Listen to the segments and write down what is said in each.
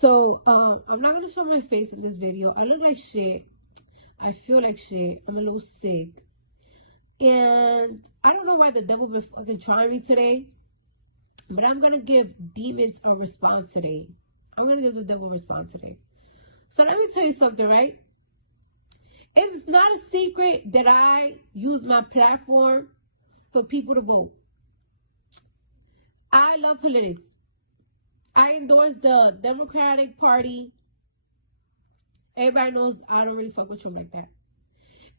So, I'm not gonna show my face in this video. I look like shit. I feel like shit. I'm a little sick. And I don't know why the devil been fucking trying me today. But I'm gonna give demons a response today. I'm gonna give the devil a response today. So let me tell you something, right? It's not a secret that I use my platform for people to vote. I love politics. I endorse the Democratic Party. Everybody knows I don't really fuck with Trump like that.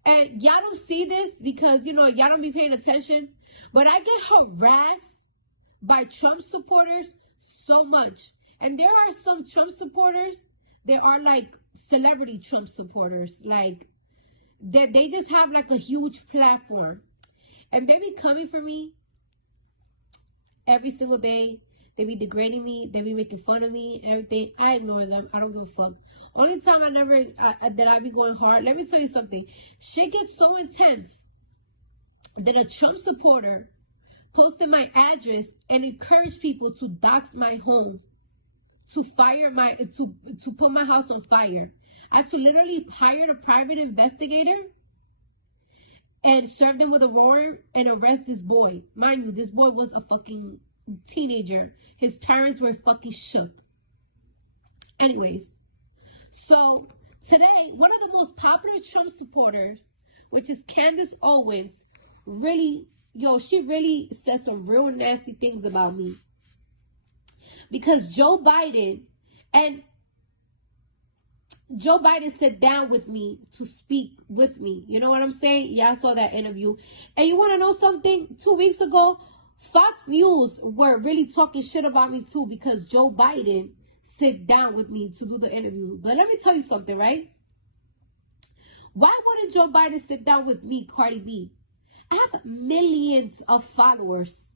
And y'all don't see this because, y'all don't be paying attention. But I get harassed by Trump supporters so much. And there are some Trump supporters, there are like celebrity Trump supporters. Like, that they just have like a huge platform. And they be coming for me every single day. They be degrading me. They be making fun of me, everything. I ignore them. I don't give a fuck. Only time that I be going hard. Let me tell you something. Shit gets so intense that a Trump supporter posted my address and encouraged people to dox my home, to put my house on fire. I had to literally hire a private investigator and serve them with a warrant and arrest this boy. Mind you, this boy was a fucking teenager. His parents were fucking shook. Anyways, so today, one of the most popular Trump supporters, which is Candace Owens, she really said some real nasty things about me. Because Joe Biden sat down with me to speak with me. You know what I'm saying? Yeah, I saw that interview. And you want to know something? 2 weeks ago, Fox News were really talking shit about me too because Joe Biden sat down with me to do the interview. But let me tell you something, right? Why wouldn't Joe Biden sit down with me, Cardi B? I have millions of followers.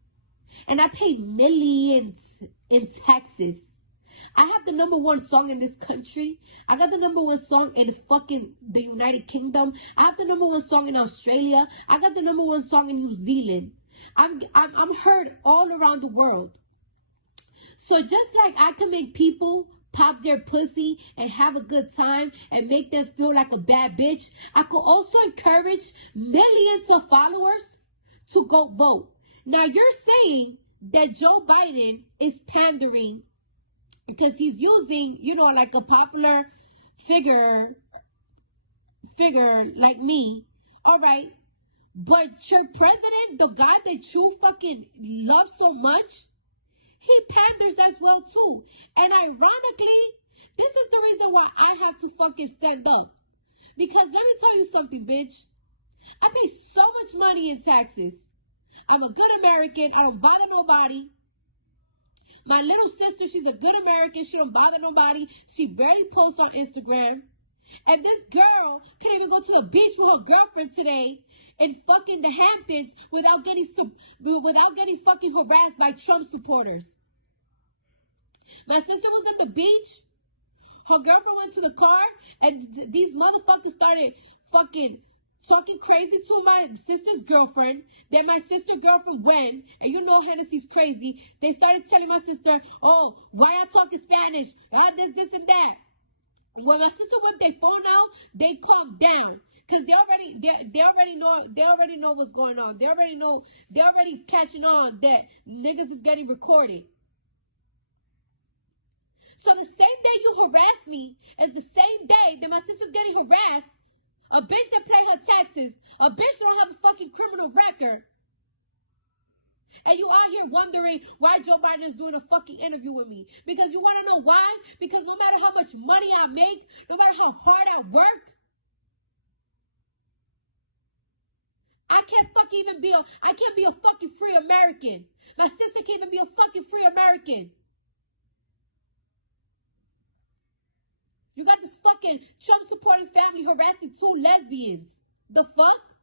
And I pay millions in taxes. I have the #1 song in this country. I got the #1 song in the United Kingdom. I have the #1 song in Australia. I got the #1 song in New Zealand. I'm heard all around the world. So just like I can make people pop their pussy and have a good time and make them feel like a bad bitch, I could also encourage millions of followers to go vote. Now you're saying that Joe Biden is pandering because he's using, like a popular figure like me. All right. But your president, the guy that you fucking love so much, he panders as well too. And ironically, this is the reason why I have to fucking stand up. Because let me tell you something, bitch. I pay so much money in taxes. I'm a good American. I don't bother nobody. My little sister, she's a good American. She don't bother nobody. She barely posts on Instagram. And this girl couldn't even go to the beach with her girlfriend today in fucking the Hamptons without getting fucking harassed by Trump supporters. My sister was on the beach. Her girlfriend went to the car and these motherfuckers started fucking talking crazy to my sister's girlfriend. Then my sister's girlfriend went, and you know Hennessy's crazy. They started telling my sister, oh, why y'all talking Spanish? This and that. When my sister whipped their phone out, they calmed down. Cause they already know what's going on. They already catching on that niggas is getting recorded. So the same day you harass me is the same day that my sister's getting harassed. A bitch that pay her taxes. A bitch that don't have a fucking criminal record. And you out here wondering why Joe Biden is doing a fucking interview with me. Because you want to know why? Because no matter how much money I make, no matter how hard I work, I can't be a fucking free American. My sister can't even be a fucking free American. You got this fucking Trump supporting family harassing 2 lesbians. The fuck?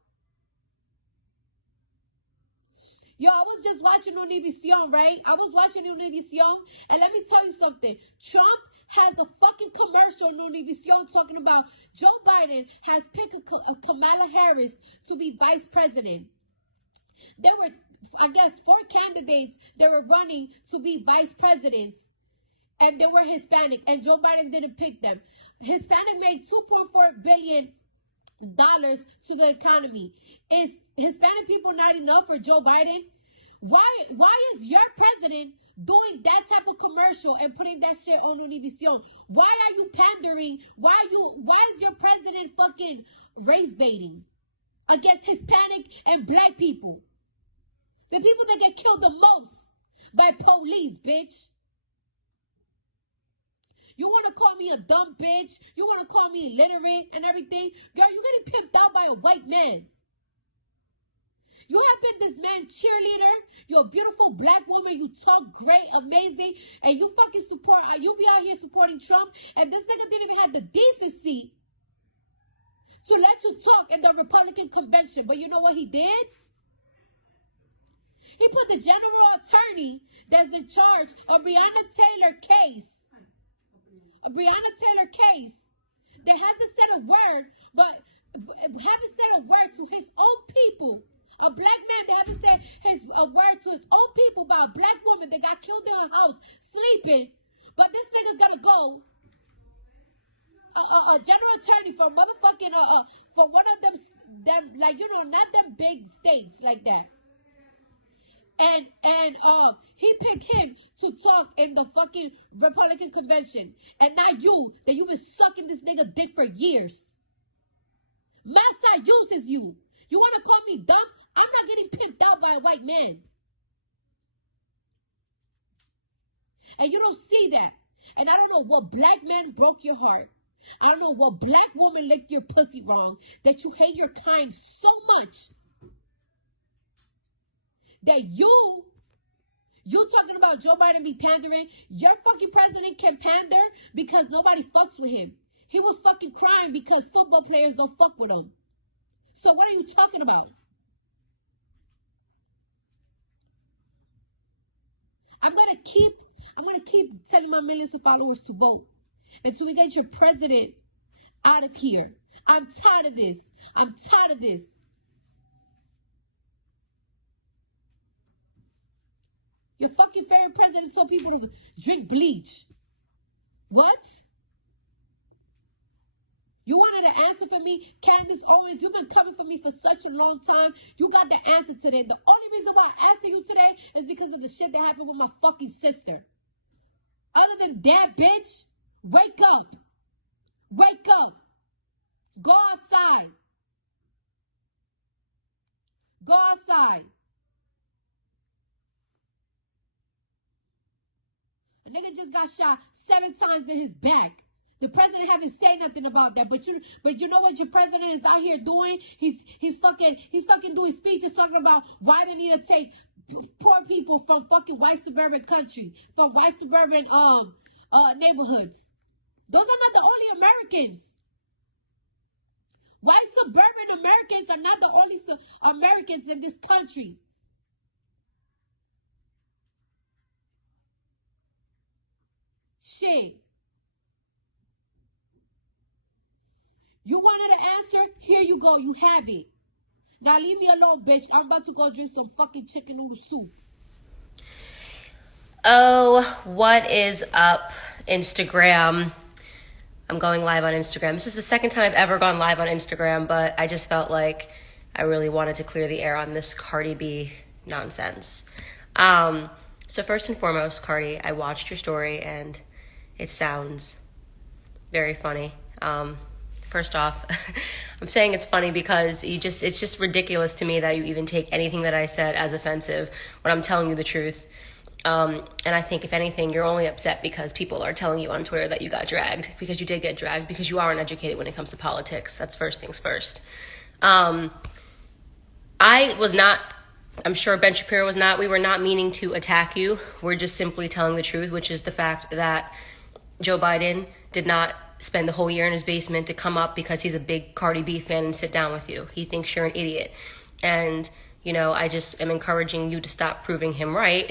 Yo, I was just watching Univision, right? I was watching Univision, and let me tell you something. Trump has a fucking commercial on Univision talking about Joe Biden has picked a Kamala Harris to be vice president. There were, I guess, 4 candidates that were running to be vice presidents. and they were Hispanic, and Joe Biden didn't pick them. Hispanic made $2.4 billion to the economy. Is Hispanic people not enough for Joe Biden? Why is your president doing that type of commercial and putting that shit on Univision? Why are you pandering? Why is your president fucking race baiting against Hispanic and black people? The people that get killed the most by police, bitch. You want to call me a dumb bitch? You want to call me illiterate and everything? Girl, you're getting pimped out by a white man. You have been this man's cheerleader. You're a beautiful black woman. You talk great, amazing. And you fucking support, you be out here supporting Trump. And this nigga didn't even have the decency to let you talk in the Republican convention. But you know what he did? He put the general attorney that's in charge of Breonna Taylor case. That hasn't said a word, but haven't said a word to his own people. A black man that haven't said a word to his own people about a black woman that got killed in her house sleeping. But this nigga's gonna go a general attorney for motherfucking for one of them like, you know, not them big states like that. And he picked him to talk in the fucking Republican convention. And not you, that you've been sucking this nigga dick for years. Massa uses you. You want to call me dumb? I'm not getting pimped out by a white man. And you don't see that. And I don't know what black man broke your heart. I don't know what black woman licked your pussy wrong, that you hate your kind so much that you talking about Joe Biden be pandering. Your fucking president can pander because nobody fucks with him. He was fucking crying because football players don't fuck with him. So what are you talking about? I'm gonna keep telling my millions of followers to vote until we get your president out of here. I'm tired of this. Your fucking favorite president told people to drink bleach. What? You wanted an answer for me? Candace Owens, you've been coming for me for such a long time. You got the answer today. The only reason why I answer you today is because of the shit that happened with my fucking sister. Other than that, bitch, wake up. Wake up. Go outside. Go outside. A nigga just got shot 7 times in his back. The president haven't said nothing about that, but you know what your president is out here doing? He's fucking doing speeches talking about why they need to take poor people from fucking white suburban country, from white suburban neighborhoods. Those are not the only Americans. White suburban Americans are not the only Americans in this country. Shit. You wanted an answer? Here you go. You have it. Now leave me alone, bitch. I'm about to go drink some fucking chicken noodle soup. Oh, what is up, Instagram? I'm going live on Instagram. This is the second time I've ever gone live on Instagram, but I just felt like I really wanted to clear the air on this Cardi B nonsense. So first and foremost, Cardi, I watched your story and it sounds very funny. First off, I'm saying it's funny because it's just ridiculous to me that you even take anything that I said as offensive when I'm telling you the truth. And I think if anything, you're only upset because people are telling you on Twitter that you got dragged, because you did get dragged, because you are uneducated when it comes to politics. That's first things first. I was not, I'm sure Ben Shapiro was not, we were not meaning to attack you. We're just simply telling the truth, which is the fact that Joe Biden did not spend the whole year in his basement to come up because he's a big Cardi B fan and sit down with you. He thinks you're an idiot. And, you know, I just am encouraging you to stop proving him right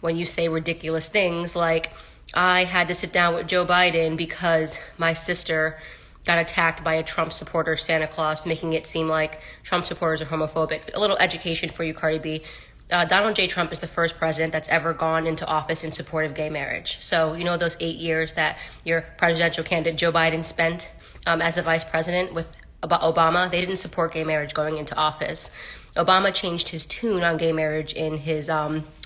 when you say ridiculous things like, I had to sit down with Joe Biden because my sister got attacked by a Trump supporter, Santa Claus, making it seem like Trump supporters are homophobic. A little education for you, Cardi B. Donald J. Trump is the first president that's ever gone into office in support of gay marriage. So, you know, those 8 years that your presidential candidate Joe Biden spent as the vice president with Obama, they didn't support gay marriage going into office. Obama changed his tune on gay marriage in his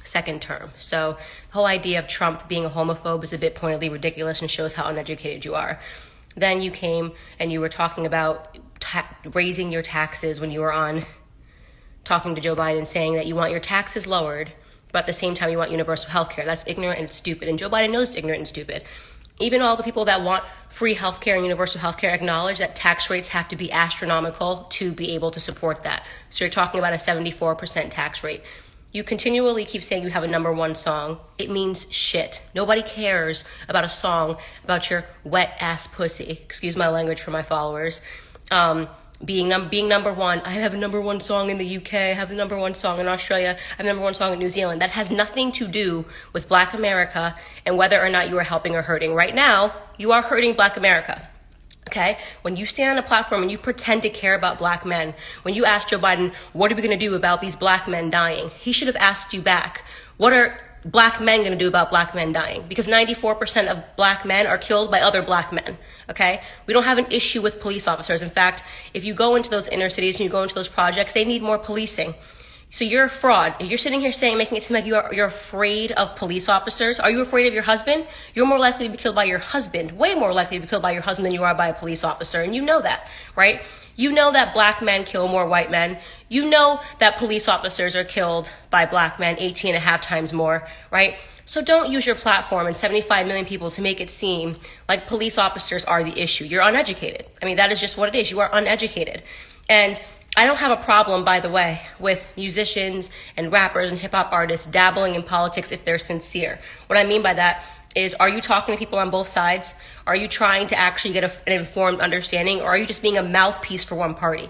second term. So the whole idea of Trump being a homophobe is a bit pointedly ridiculous and shows how uneducated you are. Then you came and you were talking about raising your taxes when you were on talking to Joe Biden, saying that you want your taxes lowered, but at the same time you want universal health care. That's ignorant and it's stupid. And Joe Biden knows it's ignorant and stupid. Even all the people that want free health care and universal health care acknowledge that tax rates have to be astronomical to be able to support that. So you're talking about a 74% tax rate. You continually keep saying you have a number one song. It means shit. Nobody cares about a song about your wet ass pussy. Excuse my language for my followers. Being number one. I have a number one song in the UK. I have a number one song in Australia. I have a number one song in New Zealand. That has nothing to do with Black America and whether or not you are helping or hurting. Right now, you are hurting Black America. Okay? When you stand on a platform and you pretend to care about Black men, when you ask Joe Biden, what are we going to do about these Black men dying? He should have asked you back, what are Black men going to do about Black men dying? Because 94% of Black men are killed by other Black men. Okay? We don't have an issue with police officers. In fact, if you go into those inner cities and you go into those projects, they need more policing. So you're a fraud. You're sitting here saying, making it seem like you're afraid of police officers. Are you afraid of your husband? You're more likely to be killed by your husband, way more likely to be killed by your husband than you are by a police officer. And you know that, right? You know that Black men kill more white men. You know that police officers are killed by Black men 18 and a half times more, right? So don't use your platform and 75 million people to make it seem like police officers are the issue. You're uneducated. I mean, that is just what it is. You are uneducated. And I don't have a problem, by the way, with musicians and rappers and hip hop artists dabbling in politics if they're sincere. What I mean by that is, are you talking to people on both sides? Are you trying to actually get an informed understanding, or are you just being a mouthpiece for one party?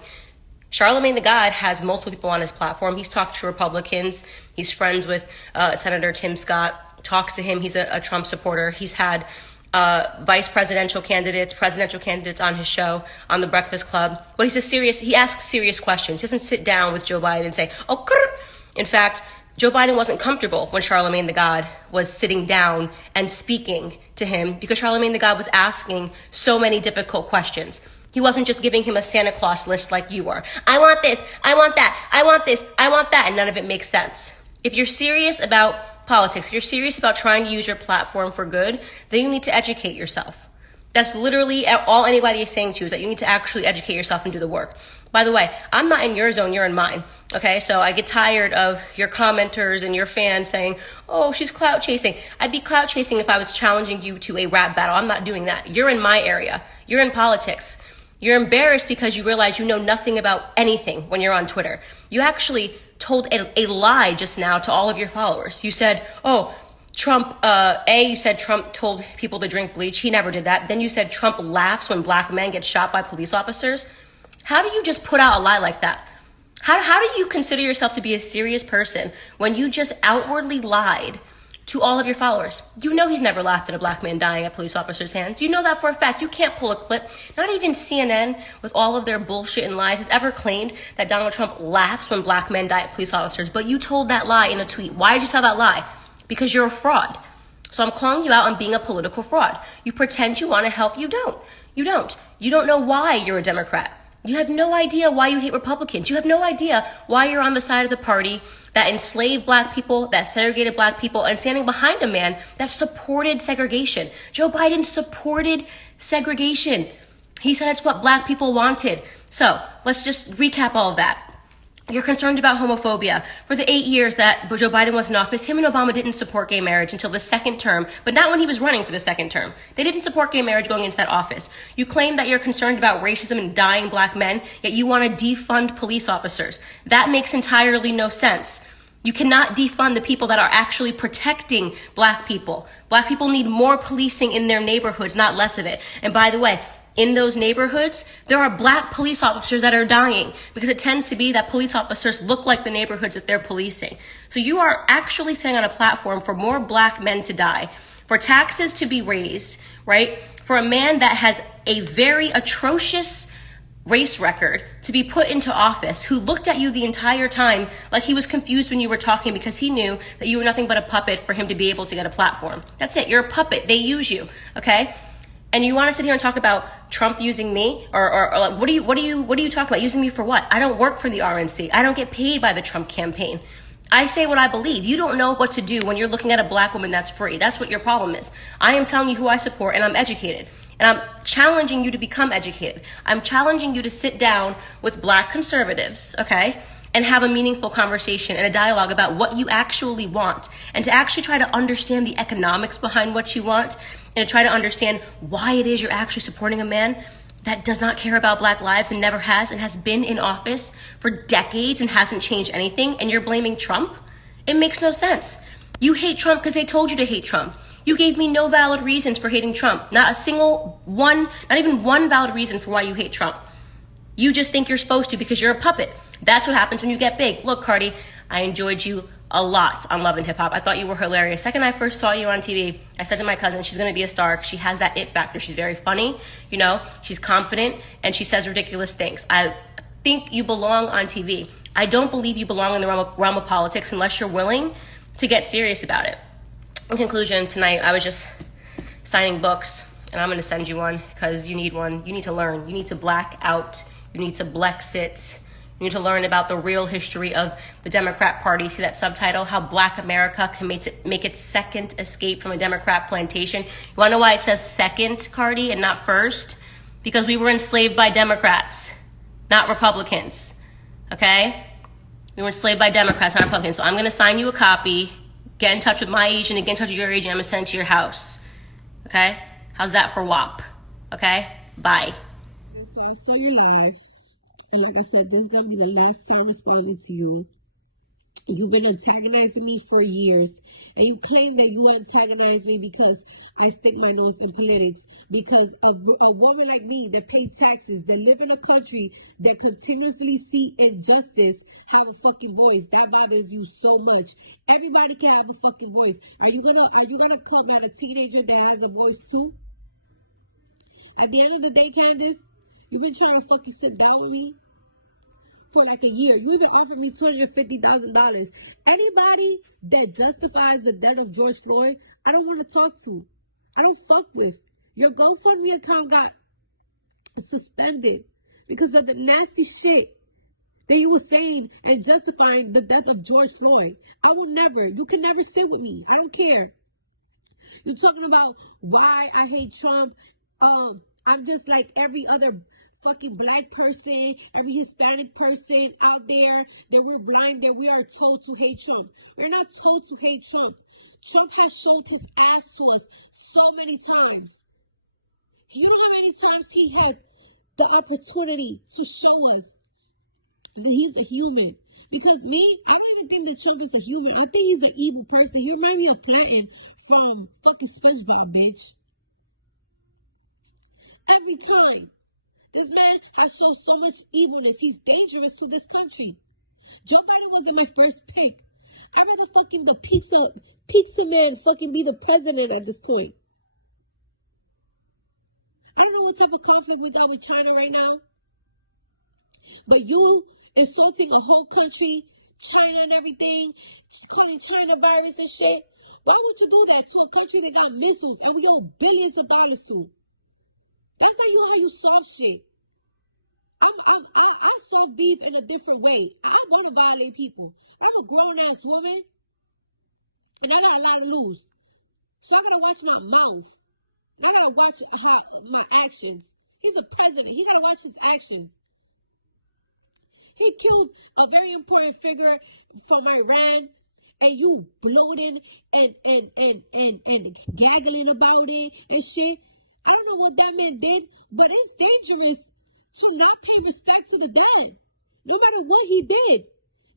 Charlamagne the God has multiple people on his platform. He's talked to Republicans. He's friends with Senator Tim Scott, talks to him. He's a Trump supporter. He's had presidential candidates on his show, on The Breakfast Club. But he asks serious questions. He doesn't sit down with Joe Biden and say, oh, grr. In fact, Joe Biden wasn't comfortable when Charlamagne the God was sitting down and speaking to him because Charlamagne the God was asking so many difficult questions. He wasn't just giving him a Santa Claus list like you are. I want this, I want that, I want this, I want that, and none of it makes sense. If you're serious about politics, if you're serious about trying to use your platform for good, then you need to educate yourself. That's literally all anybody is saying to you, is that you need to actually educate yourself and do the work. By the way, I'm not in your zone, you're in mine. Okay, so I get tired of your commenters and your fans saying, oh, she's clout chasing. I'd be clout chasing if I was challenging you to a rap battle. I'm not doing that. You're in my area. You're in politics. You're embarrassed because you realize you know nothing about anything when you're on Twitter. You actually told a lie just now to all of your followers. You said, oh, Trump, you said Trump told people to drink bleach. He never did that. Then you said Trump laughs when Black men get shot by police officers. How do you just put out a lie like that? How do you consider yourself to be a serious person when you just outwardly lied to all of your followers? You know he's never laughed at a Black man dying at police officers' hands. You know that for a fact. You can't pull a clip. Not even CNN, with all of their bullshit and lies, has ever claimed that Donald Trump laughs when Black men die at police officers. But you told that lie in a tweet. Why did you tell that lie? Because you're a fraud. So I'm calling you out on being a political fraud. You pretend you want to help. You don't. You don't. You don't know why you're a Democrat. You have no idea why you hate Republicans. You have no idea why you're on the side of the party that enslaved Black people, that segregated Black people, and standing behind a man that supported segregation. Joe Biden supported segregation. He said it's what Black people wanted. So let's just recap all of that. You're concerned about homophobia. For the 8 years that Joe Biden was in office, him and Obama didn't support gay marriage until the second term, but not when he was running for the second term. They didn't support gay marriage going into that office. You claim that you're concerned about racism and dying Black men, yet you want to defund police officers. That makes entirely no sense. You cannot defund the people that are actually protecting Black people. Black people need more policing in their neighborhoods, not less of it. And by the way, in those neighborhoods, there are Black police officers that are dying because it tends to be that police officers look like the neighborhoods that they're policing. So you are actually standing on a platform for more Black men to die, for taxes to be raised, right? For a man that has a very atrocious race record to be put into office, who looked at you the entire time like he was confused when you were talking because he knew that you were nothing but a puppet for him to be able to get a platform. That's it. You're a puppet. They use you. Okay? And you want to sit here and talk about Trump using me, or like, what are you talking about? Using me for what? I don't work for the RNC. I don't get paid by the Trump campaign. I say what I believe. You don't know what to do when you're looking at a black woman that's free. That's what your problem is. I am telling you who I support, and I'm educated. And I'm challenging you to become educated. I'm challenging you to sit down with black conservatives, okay, and have a meaningful conversation and a dialogue about what you actually want, and to actually try to understand the economics behind what you want, and to try to understand why it is you're actually supporting a man that does not care about black lives and never has, and has been in office for decades and hasn't changed anything, and you're blaming Trump? It makes no sense. You hate Trump because they told you to hate Trump. You gave me no valid reasons for hating Trump. Not a single one, not even one valid reason for why you hate Trump. You just think you're supposed to because you're a puppet. That's what happens when you get big. Look, Cardi, I enjoyed you a lot on Love and Hip Hop. I thought you were hilarious. Second I first saw you on TV, I said to my cousin, she's going to be a star because she has that it factor. She's very funny, you know, she's confident, and she says ridiculous things. I think you belong on TV. I don't believe you belong in the realm of politics unless you're willing to get serious about it. In conclusion, tonight I was just signing books, and I'm going to send you one because you need one. You need to learn. You need to black out. You need to Blexit. You need to learn about the real history of the Democrat Party. See that subtitle? How Black America can make its second escape from a Democrat plantation. You want to know why it says second, Cardi, and not first? Because we were enslaved by Democrats, not Republicans. Okay? We were enslaved by Democrats, not Republicans. So I'm going to sign you a copy. Get in touch with my agent and get in touch with your agent. I'm going to send it to your house. Okay? How's that for WAP? Okay? Bye. So I saw your live. And like I said, this is going to be the last time responding to you. You've been antagonizing me for years. And you claim that you antagonize me because I stick my nose in politics. Because a woman like me that pay taxes, that live in a country that continuously see injustice, have a fucking voice. That bothers you so much. Everybody can have a fucking voice. Are you gonna come at a teenager that has a voice too? At the end of the day, Candace, you've been trying to fucking sit down with me for like a year. You even offered me $250,000. Anybody that justifies the death of George Floyd, I don't want to talk to. I don't fuck with. Your GoFundMe account got suspended because of the nasty shit that you were saying and justifying the death of George Floyd. You can never sit with me. I don't care. You're talking about why I hate Trump. I'm just like every other fucking black person, every Hispanic person out there, that we're blind, that we are told to hate Trump. We're not told to hate Trump. Trump has showed his ass to us so many times. You know how many times he had the opportunity to show us that he's a human. Because me, I don't even think that Trump is a human. I think he's an evil person. He reminds me of Plankton from fucking SpongeBob, bitch. Every time. This man has shown so much evilness. He's dangerous to this country. Joe Biden wasn't my first pick. I'd rather fucking the pizza man fucking be the president at this point. I don't know what type of conflict we got with China right now. But you insulting a whole country, China and everything, calling China virus and shit. Why would you do that to a country that got missiles and we owe billions of dollars to? That's not how you solve shit. I solve beef in a different way. I want to violate people. But I'm a grown-ass woman. And I got a lot to lose. So I got to watch my mouth. And I got to watch my actions. He's a president. He got to watch his actions. He killed a very important figure from Iran. And you bloating and gaggling about it and shit. I don't know what that man did, but it's dangerous to not pay respect to the dead. No matter what he did.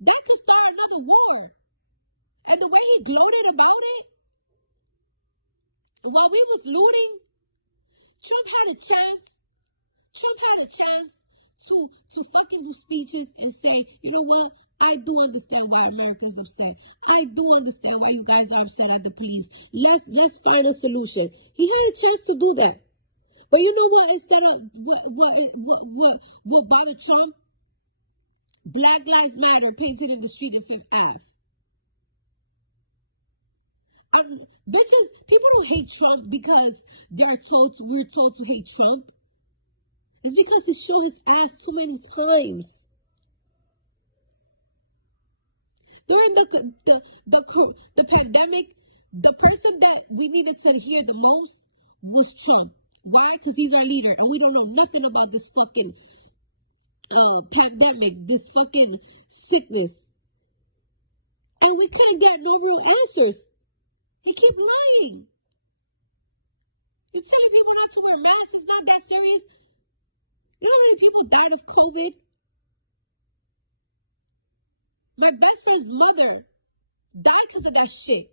That could start another war. And the way he gloated about it, while we was looting, Trump had a chance. Trump had a chance to fucking do speeches and say, you know what? I do understand why America's upset. I do understand why you guys are upset at the police. Let's find a solution. He had a chance to do that. But you know what? Instead of what bothered Trump? Black Lives Matter painted in the street in Fifth Ave. Bitches, people don't hate Trump because we're told to hate Trump. It's because he showed his ass too many times. During the pandemic, the person that we needed to hear the most was Trump. Why? Because he's our leader, and we don't know nothing about this fucking pandemic, this fucking sickness. And we couldn't get no real answers. He keep lying. You're telling people not to wear masks. It's not that serious. You know how many people died of COVID? My best friend's mother died because of that shit.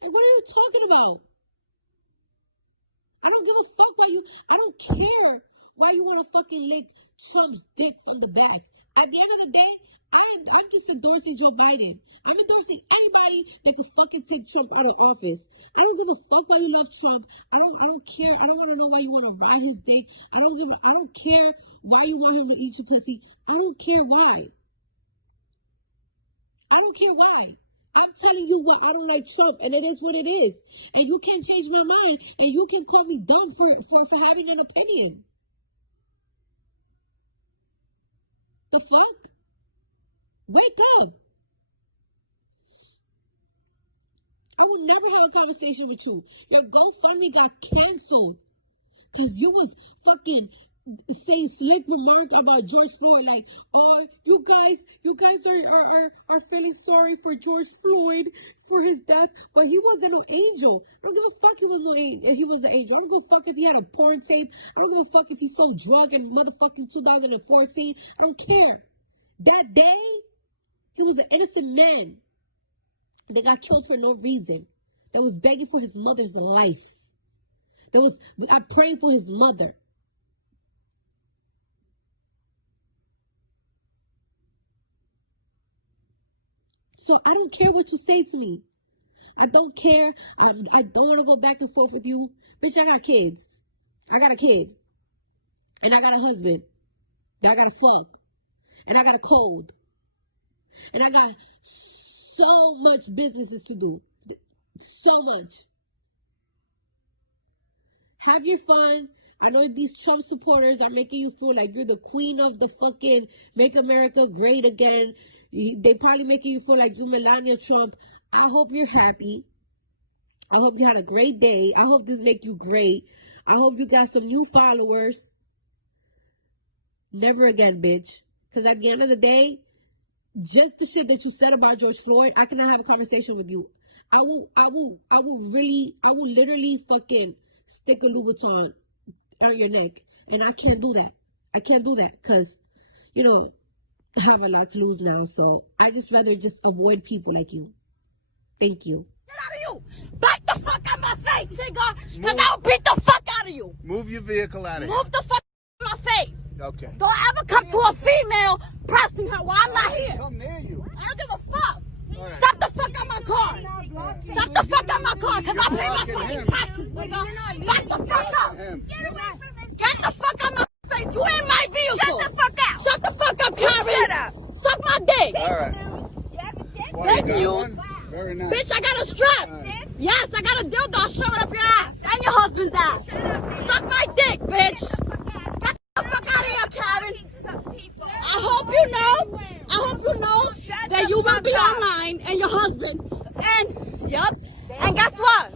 Like, what are you talking about? I don't give a fuck I don't care why you want to fucking lick Trump's dick from the back. At the end of the day, I'm just endorsing Joe Biden. I'm endorsing anybody that could fucking take Trump out of office. I don't give a fuck why you love Trump. I don't care. I don't want to know why you want to ride his dick. I don't care why you want him to eat your pussy. I don't care why. I don't care why. I'm telling you what, I don't like Trump, and it is what it is. And you can't change my mind, and you can call me dumb for having an opinion. The fuck? Wake up. I will never have a conversation with you. Your GoFundMe got canceled because you was fucking saying slick remark about George Floyd, like, oh, you guys are feeling sorry for George Floyd for his death, but he wasn't no angel. I don't give a fuck he was an angel. I don't give a fuck if he had a porn tape. I don't give a fuck if he sold drug in motherfucking 2014. I don't care. That day, he was an innocent man that got killed for no reason, that was begging for his mother's life, I'm praying for his mother. So I don't care what you say to me. I don't care. I don't want to go back and forth with you. Bitch, I got kids. I got a kid. And I got a husband that I got to fuck. And I got a cold. And I got so much businesses to do. So much. Have your fun. I know these Trump supporters are making you feel like you're the queen of the fucking Make America Great Again. They probably making you feel like you Melania Trump. I hope you're happy. I hope you had a great day. I hope this make you great. I hope you got some new followers. Never again, bitch. Because at the end of the day, just the shit that you said about George Floyd, I cannot have a conversation with you. I will literally fucking stick a Louboutin on your neck. And I can't do that. I can't do that because, you know, I have a lot to lose now. So I just rather just avoid people like you. Thank you. Get out of you. Back the fuck out my face, nigga. Because I'll beat the fuck out of you. Move your vehicle out of here. Move the fuck out of my face. Okay. Don't ever come to a female pressing her while I'm not here. Come near you. I don't give a fuck. All right. Step the fuck out my car. Step the fuck out my car because I pay my fucking taxes, nigga. Back the fuck up. Get the fuck out my face. You in my vehicle. Shut the fuck out. Shut the fuck up, Karen. Shut up. Suck my dick. All right. Well, Thank got you. one? Very nice. Bitch, I got a strap. Right. Yes, I got a dildo shoving up your ass and your husband's ass. Suck my dick, bitch. Get the fuck out of here, Karen. I hope you know that you will be online and your husband. And, yep. And guess what?